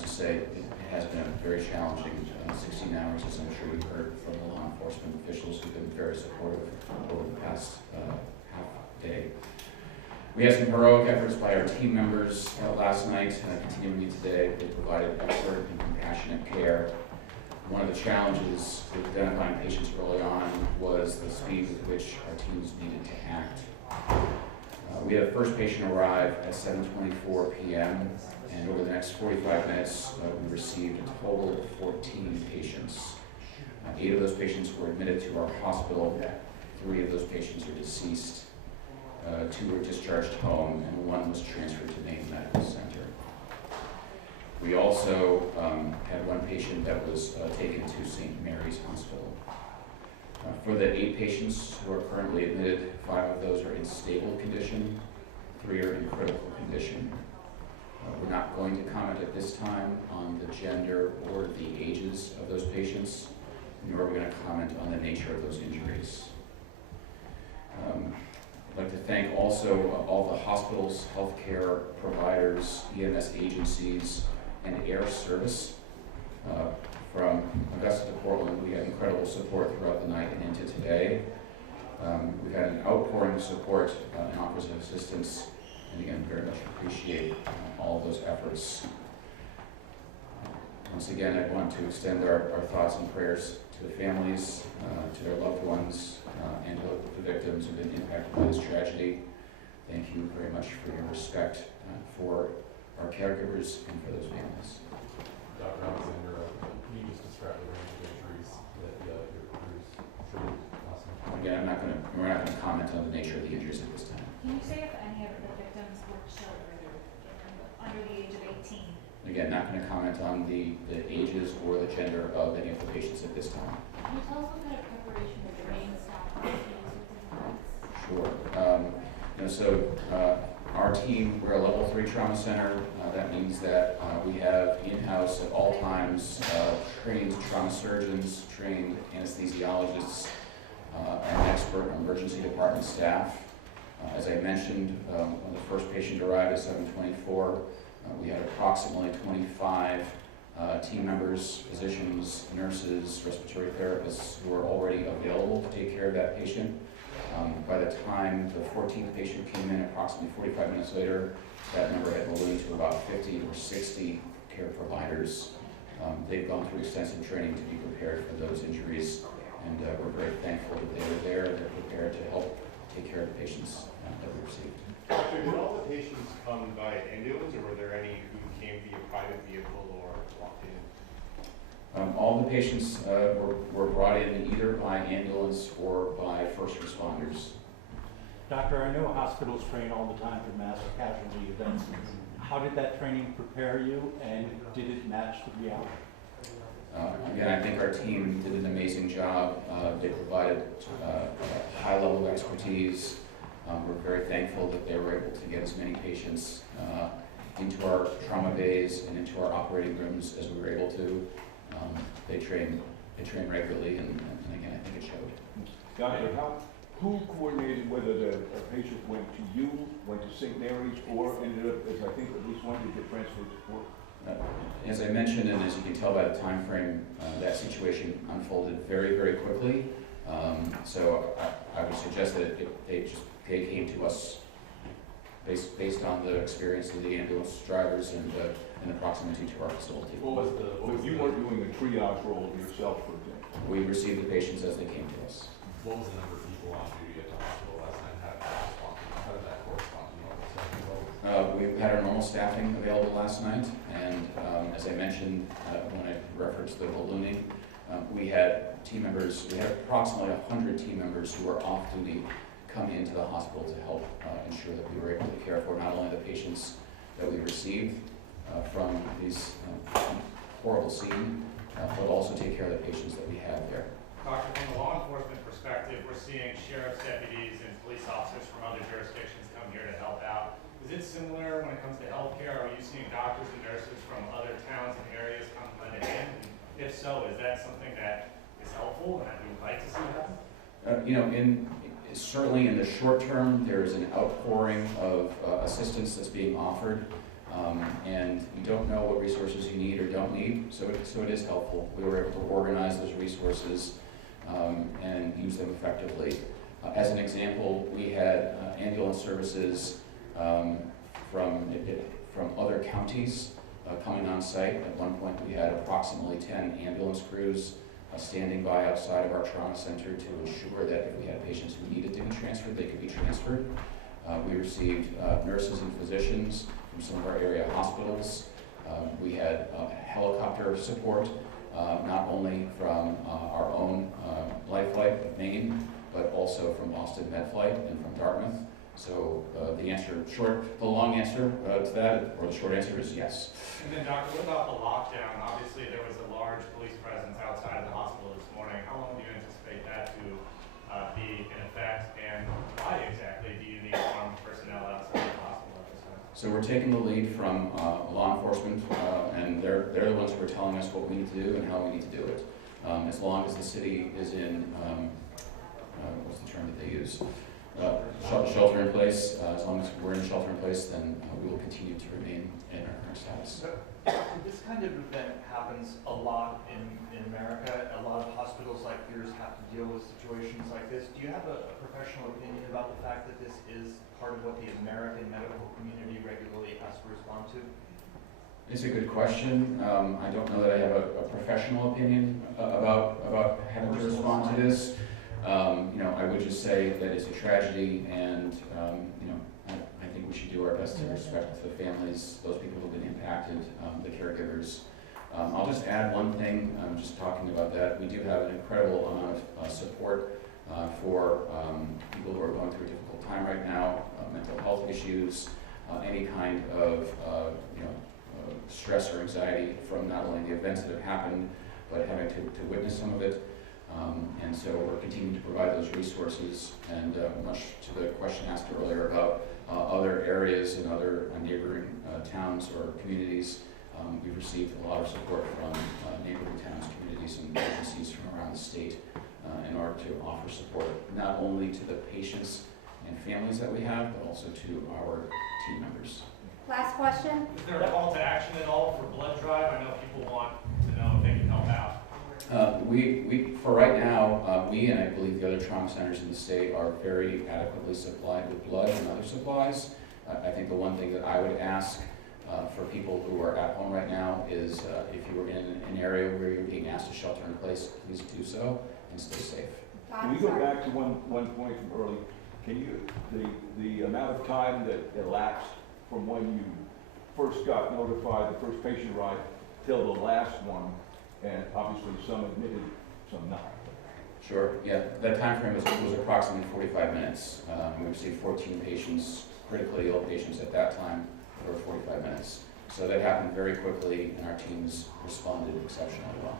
to say it has been a very challenging 16 hours, as I'm sure you've heard from the law enforcement officials who've been very supportive over the past half day. We had some heroic efforts by our team members last night, continuing today. They provided expert and compassionate care. One of the challenges with identifying patients early on was the speed with which our teams needed to act. We had a first patient arrive at 7:24 p.m. and over the next 45 minutes, we received a total of 14 patients. 8 of those patients were admitted to our hospital. 3 of those patients are deceased. 2 were discharged home, and 1 was transferred to Maine Medical-St. We also had 1 patient that was taken to St. Mary's Hospital. For the 8 patients who are currently admitted, 5 of those are in stable condition, 3 are in critical condition. We're not going to comment at this time on the gender or the ages of those patients, nor are we going to comment on the nature of those injuries. I'd like to thank also all the hospitals, healthcare providers, EMS agencies, and air service. From Augusta to Portland, we had incredible support throughout the night and into today. We've had an outpouring of support and offers of assistance, and again, very much appreciate all of those efforts. Once again, I want to extend our thoughts and prayers to the families, to their loved ones, and to the victims who have been impacted by this tragedy. Thank you very much for your respect for our caregivers and for those families. Dr. Alexander, can you just describe the range of injuries that your crews treated last night? Again, we're not going to comment on the nature of the injuries at this time. Can you say if any of the victims were children under the age of 18? Again, not going to comment on the ages or the gender of any of the patients at this time. Can you tell us what kind of preparation the Maine staff has used with these Sure. Our team, we're a level 3 trauma center. That means that we have in-house at all times trained trauma surgeons, trained anesthesiologists, and expert emergency department staff. As I mentioned, when the first patient arrived at 7:24, we had approximately 25 team members, physicians, nurses, respiratory therapists who were already available to take care of that patient. By the time the 14th patient came in, approximately 45 minutes later, that number had ballooned to about 50 or 60 care providers. They've gone through extensive training to be prepared for those injuries, and we're very thankful that they were there. They're prepared to help take care of the patients that we received. Doctor, did all the patients come by ambulance, or were there any who came via private vehicle or walked in? All the patients were brought in either by ambulance or by first responders. Doctor, I know hospitals train all the time for mass casualty events. How did that training prepare you, and did it match the reality? Again, I think our team did an amazing job. They provided a high level of expertise. We're very thankful that they were able to get as many patients into our trauma bays and into our operating rooms as we were able to. They train regularly, and again, I think it showed. Doctor, who coordinated whether the patient went to you, went to St. Mary's, or ended up, as I think at least one did, get transferred to Fort? As I mentioned, and as you can tell by the time frame, that situation unfolded very, very quickly. So I would suggest that they came to us based on the experience of the ambulance drivers and the proximity to our facility. So you weren't doing a triage role yourself, for example? We received the patients as they came to us. What was the number of people on duty at the hospital last night? How did that correspond to normal staffing? We had our normal staffing available last night, and as I mentioned when I referenced the ballooning, we had team members, we had approximately 100 team members who were off duty come into the hospital to help ensure that we were able to care for not only the patients that we received from these horrible scene, but also take care of the patients that we have there. Doctor, from a law enforcement perspective, we're seeing sheriff's deputies and police officers from other jurisdictions come here to help out. Is it similar when it comes to healthcare? Are you seeing doctors and nurses from other towns and areas come lend a hand? And if so, is that something that is helpful and that we would like to see happen? Certainly in the short term, there is an outpouring of assistance that's being offered. And you don't know what resources you need or don't need, so it is helpful. We were able to organize those resources and use them effectively. As an example, we had ambulance services from other counties coming on site. At one point, we had approximately 10 ambulance crews standing by outside of our trauma center to ensure that if we had patients who needed to be transferred, they could be transferred. We received nurses and physicians from some of our area hospitals. We had helicopter support, not only from our own Life Flight of Maine, but also from Boston Med Flight and from Dartmouth. So the long answer to that, or the short answer is yes. And then, Doctor, what about the lockdown? Obviously, there was a large police presence outside of the hospital this morning. How long do you anticipate that to be in effect, and why exactly do you need armed personnel outside of the hospital at this time? So we're taking the lead from law enforcement, and they're the ones who are telling us what we need to do and how we need to do it. As long as the city is in, what's the term that they use? Shelter in place. As long as we're in shelter in place, then we will continue to remain in our current status. This kind of event happens a lot in America. A lot of hospitals like yours have to deal with situations like this. Do you have a professional opinion about the fact that this is part of what the American medical community regularly has to respond to? It's a good question. I don't know that I have a professional opinion about having to respond to this. I would just say that it's a tragedy, and I think we should do our best to respect the families, those people who've been impacted, the caregivers. I'll just add one thing. Just talking about that, we do have an incredible amount of support for people who are going through a difficult time right now, mental health issues, any kind of stress or anxiety from not only the events that have happened, but having to witness some of it. And so we're continuing to provide those resources, and much to the question asked earlier about other areas and other neighboring towns or communities, we've received a lot of support from neighboring towns, communities, and agencies from around the state in order to offer support not only to the patients and families that we have, but also to our team members. Last question? Is there a call to action at all for blood drive? I know people want to know if they can help out. For right now, we and I believe the other trauma centers in the state are very adequately supplied with blood and other supplies. I think the one thing that I would ask for people who are at home right now is if you were in an area where you're being asked to shelter in place, please do so and stay safe. Can we go back to one point from early? Can you, the amount of time that elapsed from when you first got notified, the first patient arrived, till the last one, and obviously some admitted, some not? Sure, yeah, that time frame was approximately 45 minutes. We received 14 patients, critically ill patients at that time for 45 minutes. So that happened very quickly, and our teams responded exceptionally well.